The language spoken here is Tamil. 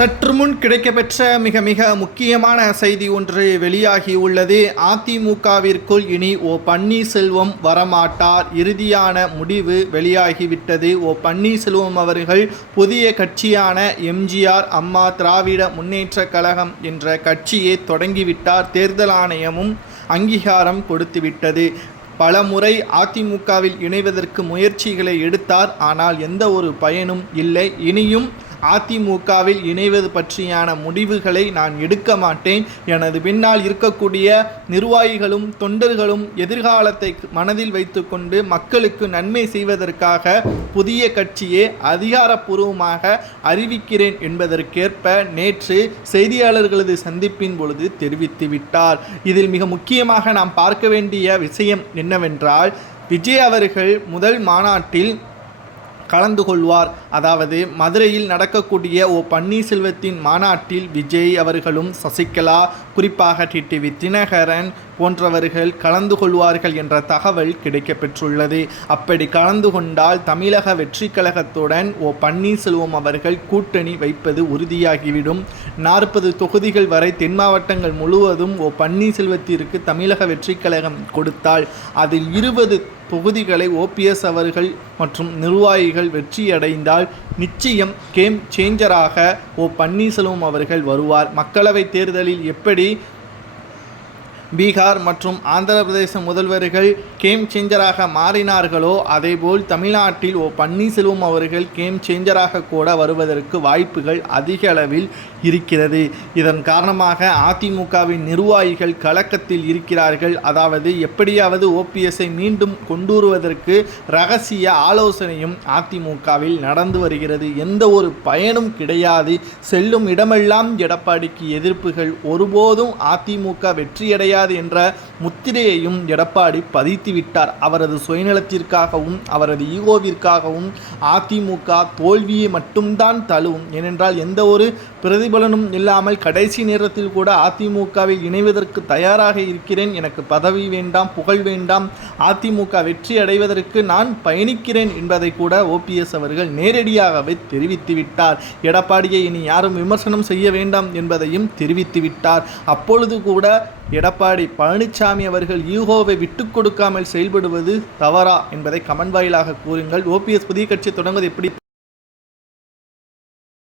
சற்று முன் கிடைக்கப்பெற்ற மிக மிக முக்கியமான செய்தி ஒன்று வெளியாகியுள்ளது அதிமுகவிற்குள் இனி ஓ பன்னீர்செல்வம் வரமாட்டார். இறுதியான முடிவு வெளியாகிவிட்டது. ஓ பன்னீர்செல்வம் அவர்கள் புதிய கட்சியான எம்ஜிஆர் அம்மா திராவிட முன்னேற்ற கழகம் என்ற கட்சியை தொடங்கிவிட்டார். தேர்தல் ஆணையமும் அங்கீகாரம் கொடுத்துவிட்டது. பல முறை அதிமுகவில் இணைவதற்கு முயற்சிகளை எடுத்தார். ஆனால் எந்த ஒரு பயனும் இல்லை. இனியும் அதிமுகவில் இணைவது பற்றியான முடிவுகளை நான் எடுக்க மாட்டேன். எனது பின்னால் இருக்கக்கூடிய நிர்வாகிகளும் தொண்டர்களும் எதிர்காலத்தை மனதில் வைத்துக்கொண்டு மக்களுக்கு நன்மை செய்வதற்காக புதிய கட்சியை அதிகாரப்பூர்வமாக அறிவிக்கிறேன் என்பதற்கேற்ப நேற்று செய்தியாளர்களது சந்திப்பின் பொழுது தெரிவித்து விட்டார். இதில் மிக முக்கியமாக நாம் பார்க்க வேண்டிய விஷயம் என்னவென்றால் விஜய் அவர்கள் முதல் மாநாட்டில் கலந்து கொள்வார் அதாவது மதுரையில் நடக்கக்கூடிய ஓ பன்னீர்செல்வத்தின் மாநாட்டில் விஜய் அவர்களும் சசிகலா குறிப்பாக டிடிவி தினகரன் போன்றவர்கள் கலந்து கொள்வார்கள் என்ற தகவல் கிடைக்கப்பெற்றுள்ளது. அப்படி கலந்து கொண்டால் தமிழக வெற்றி கழகத்துடன் ஓ பன்னீர்செல்வம் அவர்கள் கூட்டணி வைப்பது உறுதியாகிவிடும். நாற்பது தொகுதிகள் வரை தென் மாவட்டங்கள் முழுவதும் ஓ பன்னீர்செல்வத்திற்கு தமிழக வெற்றி கழகம் கொடுத்தால் அதில் இருபது தொகுதிகளை ஓபிஎஸ் அவர்கள் மற்றும் நிர்வாகிகள் வெற்றியடைந்தால் நிச்சயம் கேம் சேஞ்சராக ஓ பன்னீர்செல்வம் அவர்கள் வருவார். மக்களவைத் தேர்தலில் எப்படி பீகார் மற்றும் ஆந்திர பிரதேச முதல்வர்கள் கேம் சேஞ்சராக மாறினார்களோ அதேபோல் தமிழ்நாட்டில் ஓ பன்னீர்செல்வம் அவர்கள் கேம் சேஞ்சராக கூட வருவதற்கு வாய்ப்புகள் அதிக அளவில் இருக்கிறது. இதன் காரணமாக அதிமுகவின் நிர்வாகிகள் கலக்கத்தில் இருக்கிறார்கள். அதாவது எப்படியாவது ஓபிஎஸ்ஐ மீண்டும் கொண்டுவருவதற்கு ரகசிய ஆலோசனையும் அதிமுகவில் நடந்து வருகிறது. எந்த ஒரு பயனும் கிடையாது. செல்லும் இடமெல்லாம் எடப்பாடிக்கு எதிர்ப்புகள். ஒருபோதும் அதிமுக வெற்றியடையாது என்ற முத்திரையையும் எடப்பாடி பதித்து விட்டார். அவரது சுயநலத்திற்காகவும் அவரது ஈகோவிற்காகவும் அதிமுக தோல்வியை மட்டும்தான் தழுவும். ஏனென்றால் எந்த ஒரு பிரதிபலனும் இல்லாமல் கடைசி நேரத்தில் கூட அதிமுகவில் இணைவதற்கு தயாராக இருக்கிறேன். எனக்கு பதவி வேண்டாம் புகழ் வேண்டாம். அதிமுக வெற்றி அடைவதற்கு நான் பயணிக்கிறேன் என்பதை கூட ஓபிஎஸ் அவர்கள் நேரடியாகவே தெரிவித்து விட்டார். எடப்பாடியை இனி யாரும் விமர்சனம் செய்ய வேண்டாம் என்பதையும் தெரிவித்துவிட்டார் அப்பொழுது கூட எடப்பாடி பழனிசாமி அவர்கள் யூகோவை விட்டு கொடுக்காமல் செயல்படுவது தவறா என்பதை கமன் வாயிலாக கூறுங்கள். ஓபிஎஸ் புதிய கட்சி தொடங்குவது எப்படி